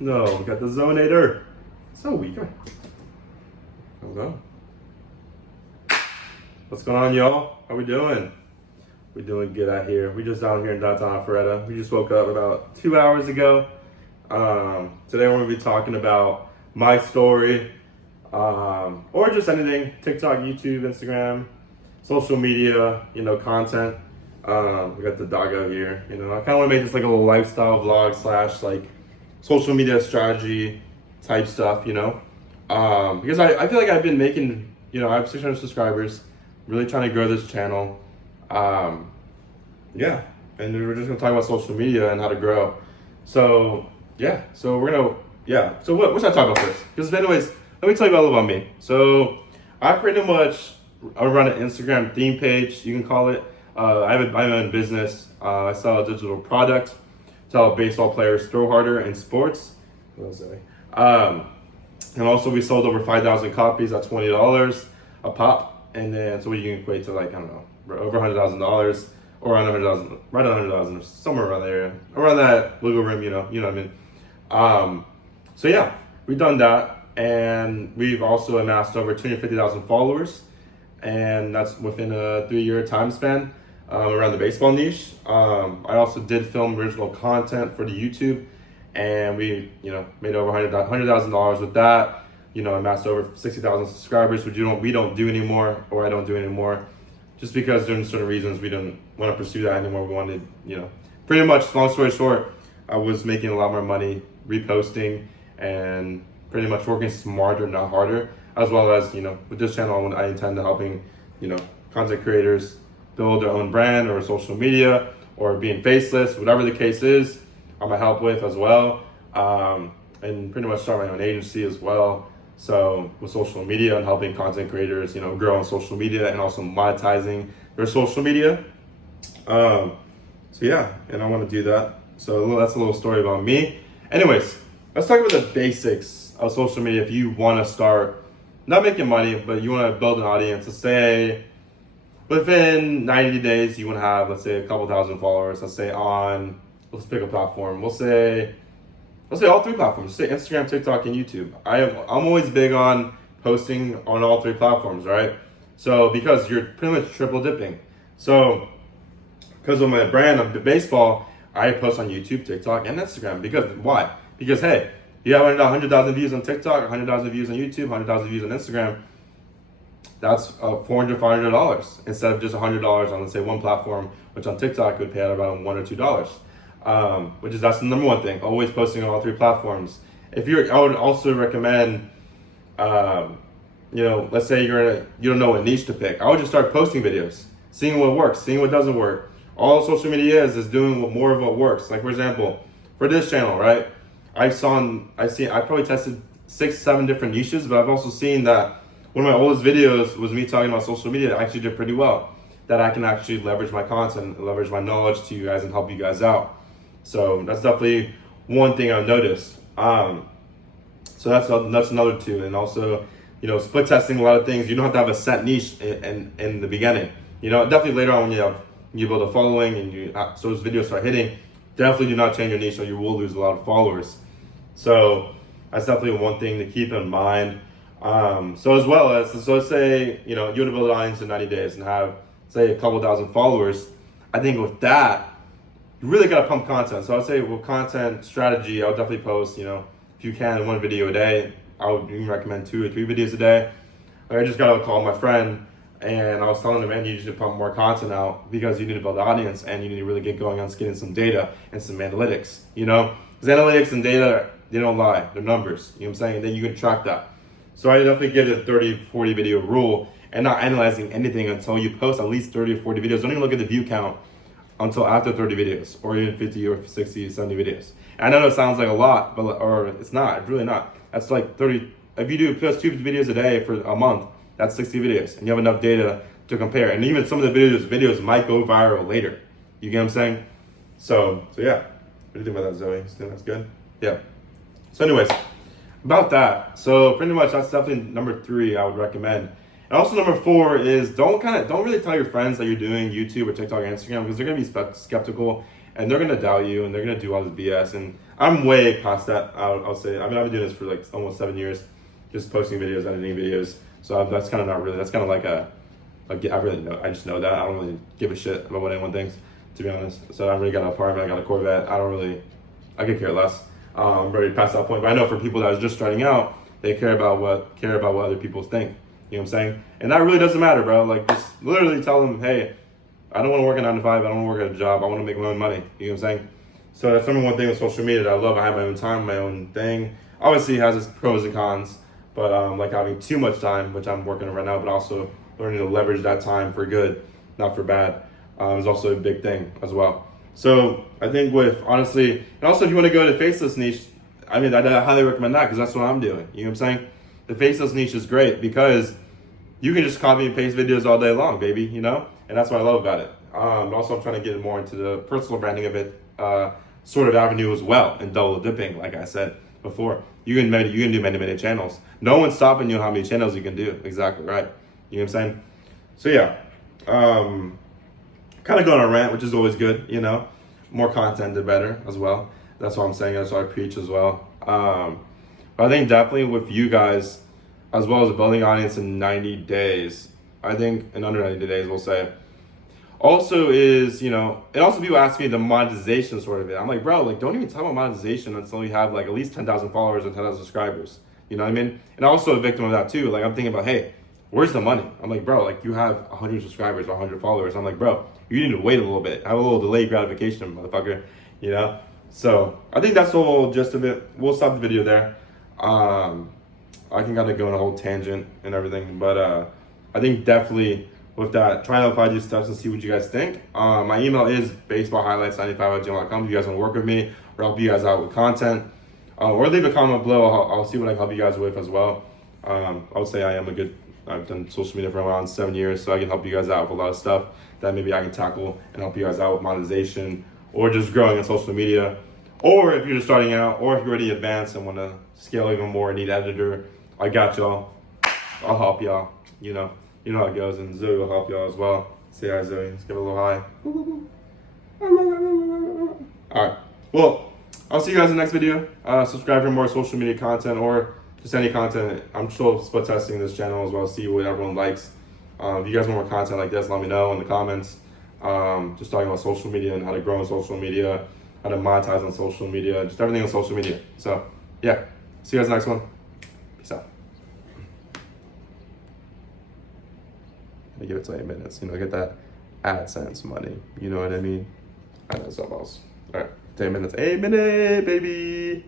No, we got the Zonator. So weak. Hold on. What's going on, y'all? How we doing? We doing good out here. We just down here in downtown Alpharetta. We just woke up about 2 hours ago. Today we're gonna be talking about my story, or just anything, TikTok, YouTube, Instagram, social media, content. We got the doggo here. I kind of want to make this like a little lifestyle vlog slash like social media strategy type stuff, because I feel like I've been making, I have 600 subscribers, really trying to grow this channel. Yeah, and we're just gonna talk about social media and how to grow. So yeah, so we're gonna, so what should I talk about first? Because anyways, let me tell you a little about me. So I pretty much run an Instagram theme page, you can call it. I'm in business. I sell a digital product to help baseball players throw harder in sports. And also we sold over 5,000 copies at $20 a pop. And then, so we can equate to like, I don't know, over $100,000 or around 100,000, right at 100,000, somewhere around there, around that wiggle room, you know what I mean? So yeah, we've done that. And we've also amassed over 250,000 followers. And that's within a 3-year time span. Around the baseball niche. I also did film original content for the YouTube, and we, made over $100,000 with that. Amassed over 60,000 subscribers, which we don't do anymore, or I don't do anymore, just because during certain reasons we didn't want to pursue that anymore. We wanted, pretty much, long story short, I was making a lot more money reposting and pretty much working smarter, not harder, as well as, with this channel, I intend to helping, content creators build their own brand or social media or being faceless, whatever the case is, I'm gonna help with as well. And pretty much start my own agency as well. So with social media and helping content creators, grow on social media and also monetizing their social media. So yeah, and I wanna do that. So that's a little story about me. Anyways, let's talk about the basics of social media. If you wanna start, not making money, but you wanna build an audience, let's say, within 90 days, you want to have, let's say, a couple thousand followers. Let's say let's pick a platform. Let's say all 3 platforms. Let's say Instagram, TikTok, and YouTube. I'm always big on posting on all 3 platforms, right? So because you're pretty much triple dipping. So because of my brand of baseball, I post on YouTube, TikTok, and Instagram. Because why? Because hey, you have 100,000 views on TikTok, 100,000 views on YouTube, 100,000 views on Instagram. That's $400, $500 instead of just $100 on, let's say, one platform, which on TikTok would pay out about $1 or $2. That's the number one thing. Always posting on all 3 platforms. I would also recommend, let's say you don't know what niche to pick. I would just start posting videos, seeing what works, seeing what doesn't work. All social media is doing more of what works. Like for example, for this channel, right? I probably tested 6-7 different niches, but I've also seen that one of my oldest videos was me talking about social media. I actually did pretty well. That I can actually leverage my content, leverage my knowledge to you guys and help you guys out. So that's definitely one thing I've noticed. So that's another 2. And also, split testing a lot of things. You don't have to have a set niche in the beginning. Definitely later on when you build a following and so those videos start hitting, definitely do not change your niche or you will lose a lot of followers. So that's definitely one thing to keep in mind. So as well as, let's say, you want to build an audience in 90 days and have, say, a couple thousand followers. I think with that, you really got to pump content. So I'd say with content strategy, I would definitely post, if you can, 1 video a day. I would even recommend 2 or 3 videos a day. I just got to call my friend and I was telling him, man, you need to pump more content out because you need to build an audience and you need to really get going on getting some data and some analytics, Because analytics and data, they don't lie. They're numbers, what I'm saying? And then you can track that. So I definitely give it a 30-40 video rule and not analyzing anything until you post at least 30 or 40 videos. Don't even look at the view count until after 30 videos or even 50 or 60, 70 videos. And I know it sounds like a lot, or it's not, it's really not. That's like 30, if you do post 2 videos a day for a month, that's 60 videos and you have enough data to compare. And even some of the videos might go viral later. You get what I'm saying? So yeah. What do you think about that, Zoe? You think that's good? Yeah. So anyways, about that. So pretty much that's definitely number 3 I would recommend. And also number 4 is don't really tell your friends that you're doing YouTube or TikTok or Instagram because they're gonna be skeptical and they're gonna doubt you, and they're gonna do all this BS. And I'm way past that. I'll say. I mean, I've been doing this for like almost 7 years, just posting videos, editing videos. So that's kind of not really. That's kind of like I really know. I just know that I don't really give a shit about what anyone thinks, to be honest. So I already got an apartment. I got a Corvette. I could care less. I'm already past that point. But I know for people that are just starting out, they care about what other people think. You know what I'm saying? And that really doesn't matter, bro. Like, just literally tell them, hey, I don't want to work a 9 to 5. I don't want to work at a job. I want to make my own money. You know what I'm saying? So that's number one thing with social media that I love. I have my own time, my own thing. Obviously, it has its pros and cons, but like having too much time, which I'm working on right now, but also learning to leverage that time for good, not for bad, is also a big thing as well. So I think honestly, and also if you want to go to faceless niche, I mean, I highly recommend that because that's what I'm doing. You know what I'm saying? The faceless niche is great because you can just copy and paste videos all day long, baby, you know? And that's what I love about it. Also, I'm trying to get more into the personal branding of it, sort of avenue as well, and double dipping, like I said before. You can do many channels. No one's stopping you how many channels you can do. Exactly right. You know what I'm saying? So yeah, kind of going on a rant, which is always good, you know? More content, the better as well. That's what I'm saying. That's what I preach as well. But I think definitely with you guys, as well as building audience in 90 days, I think in under 90 days, we'll say, also is, you know, and also people ask me the monetization sort of it. I'm like, bro, like, don't even talk about monetization until you have like at least 10,000 followers and 10,000 subscribers. You know what I mean? And I'm also a victim of that too. Like, I'm thinking about, hey, where's the money? I'm like, bro, like, you have 100 subscribers or 100 followers. I'm like, bro, you need to wait a little bit. Have a little delayed gratification, motherfucker. You know? So I think that's the whole gist of it. We'll stop the video there. I can kind of go on a whole tangent and everything, but I think definitely with that, try to apply these steps and see what you guys think. My email is baseballhighlights95@gmail.com if you guys want to work with me or help you guys out with content. Or leave a comment below. I'll see what I can help you guys with as well. I would say I've done social media for around 7 years, so I can help you guys out with a lot of stuff that maybe I can tackle and help you guys out with monetization or just growing on social media. Or if you're just starting out, or if you're already advanced and want to scale even more and need an editor, I got y'all. I'll help y'all. You know how it goes, and Zoe will help y'all as well. Say hi, Zoe. Let's give it a little hi. All right. Well, I'll see you guys in the next video. Subscribe for more social media content or just any content. I'm still split testing this channel as well, see what everyone likes. If you guys want more content like this, let me know in the comments. Just talking about social media and how to grow on social media, how to monetize on social media, just everything on social media. So, yeah. See you guys next one. Peace out. I give it to 8 minutes, get that AdSense money. You know what I mean? I know something else. All right, 10 minutes, 8 minutes, baby.